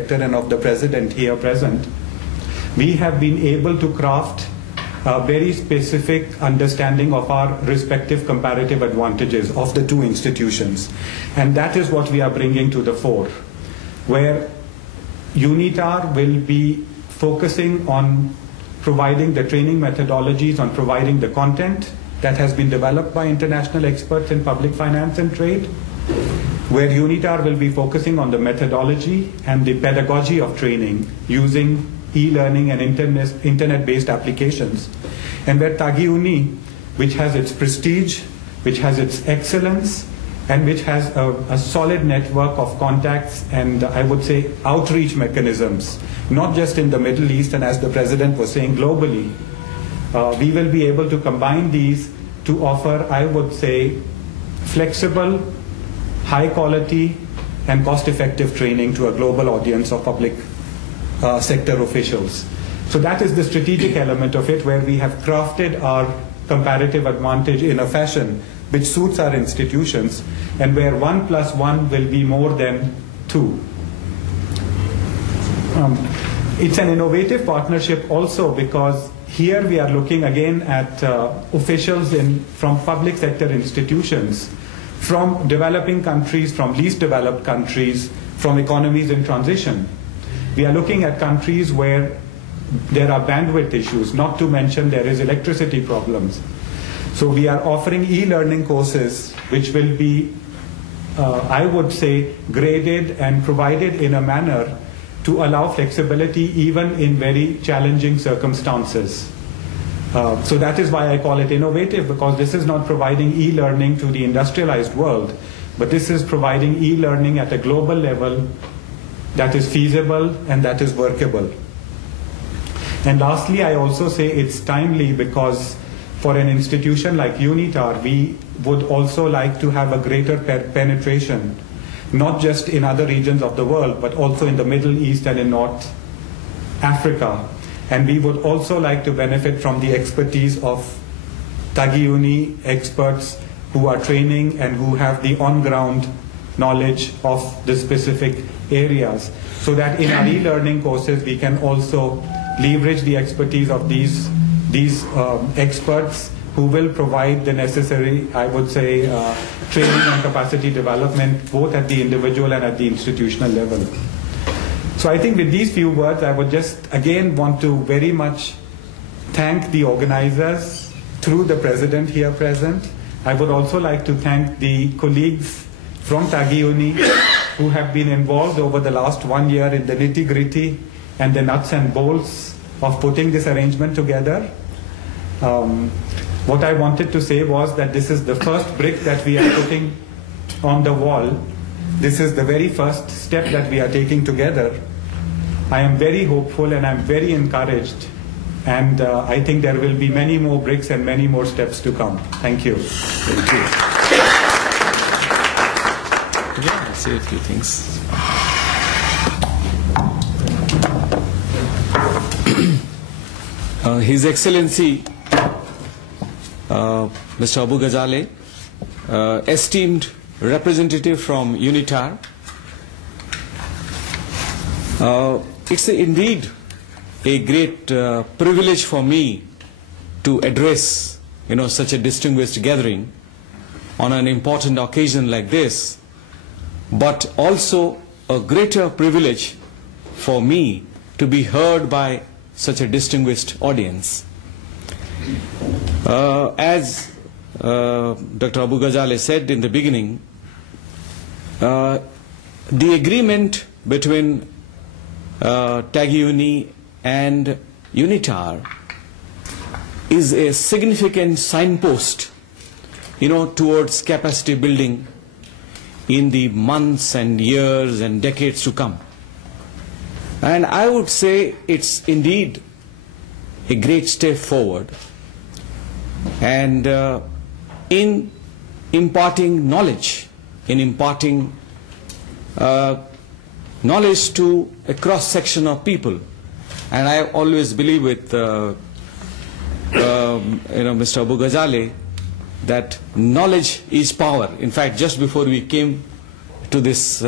and of the President here present, we have been able to craft a very specific understanding of our respective comparative advantages of the two institutions. And that is what we are bringing to the fore, where UNITAR will be focusing on providing the training methodologies, on providing the content that has been developed by international experts in public finance and trade, where UNITAR will be focusing on the methodology and the pedagogy of training using e-learning and internet-based applications, and where TAGIUNI, which has its prestige, which has its excellence, and which has a solid network of contacts and, I would say, outreach mechanisms, not just in the Middle East and, as the President was saying, globally. We will be able to combine these to offer, I would say, flexible, high quality and cost-effective training to a global audience of public sector officials. So that is the strategic element of it, where we have crafted our comparative advantage in a fashion which suits our institutions, and where 1 + 1 will be more than 2. It's an innovative partnership also, because here we are looking again at officials from public sector institutions, from developing countries, from least developed countries, from economies in transition. We are looking at countries where there are bandwidth issues, not to mention there is electricity problems. So we are offering e-learning courses which will be, I would say, graded and provided in a manner to allow flexibility even in very challenging circumstances. So that is why I call it innovative, because this is not providing e-learning to the industrialized world, but this is providing e-learning at a global level that is feasible and that is workable. And lastly, I also say it's timely, because for an institution like UNITAR, we would also like to have a greater penetration, not just in other regions of the world, but also in the Middle East and in North Africa. And we would also like to benefit from the expertise of TAGIUNI experts who are training and who have the on-ground knowledge of the specific areas, so that in our e-learning courses we can also leverage the expertise of these experts who will provide the necessary, I would say, training and capacity development both at the individual and at the institutional level. So I think with these few words, I would just again want to very much thank the organizers through the President here present. I would also like to thank the colleagues from TAGIUNI who have been involved over the last 1 year in the nitty-gritty and the nuts and bolts of putting this arrangement together. What I wanted to say was that this is the first brick that we are putting on the wall. This is the very first step that we are taking together. I am very hopeful and I'm very encouraged, and I think there will be many more bricks and many more steps to come. Thank you. Thank you. Yeah, I'll say a few things. His Excellency Mr. Abu-Ghazaleh, esteemed representative from UNITAR, it's indeed a great privilege for me to address such a distinguished gathering on an important occasion like this, but also a greater privilege for me to be heard by such a distinguished audience. As Dr. Abu-Ghazaleh said in the beginning, the agreement between TAGIUNI and UNITAR is a significant signpost, towards capacity building in the months and years and decades to come. And I would say it's indeed a great step forward, and in imparting knowledge, in imparting knowledge to a cross-section of people. And I always believe with Mr. Abu-Ghazaleh that knowledge is power. In fact, just before we came to this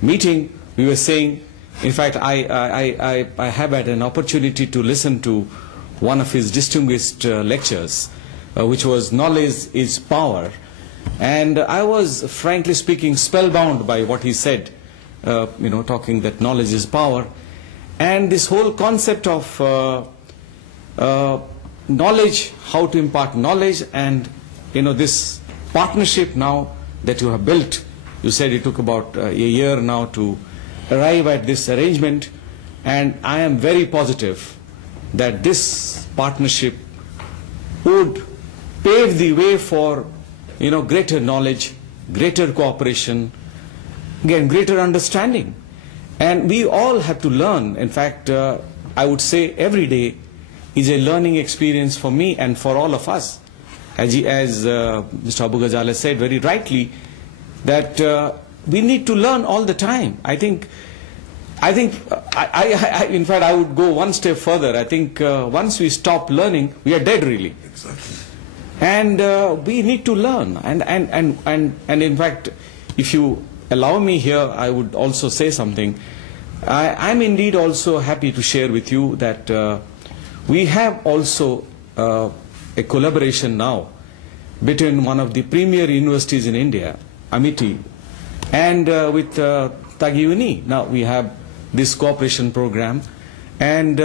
meeting, we were saying In fact, I have had an opportunity to listen to one of his distinguished lectures, which was "Knowledge is Power," and I was, frankly speaking, spellbound by what he said. Talking that knowledge is power, and this whole concept of knowledge, how to impart knowledge, and this partnership now that you have built. You said it took about a year now to arrive at this arrangement, and I am very positive that this partnership would pave the way for greater knowledge, greater cooperation, again greater understanding. And we all have to learn. In fact, I would say every day is a learning experience for me and for all of us. As Mr. Abu-Ghazaleh said very rightly, that we need to learn all the time. In fact, I would go one step further. I think once we stop learning, we are dead, really. Exactly. And we need to learn. And in fact, if you allow me here, I would also say something. I'm indeed also happy to share with you that we have also a collaboration now between one of the premier universities in India, Amity, and with TAGIUNI. Now we have this cooperation program, and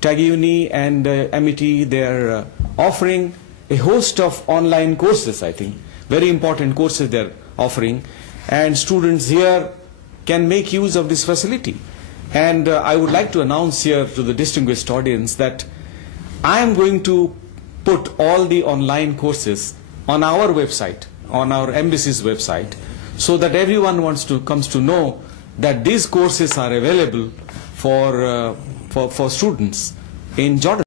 TAGIUNI and Amity, they are offering a host of online courses, I think, very important courses they are offering, and students here can make use of this facility. And I would like to announce here to the distinguished audience that I am going to put all the online courses on our website, on our embassy's website, so that everyone comes to know that these courses are available for students in Jordan.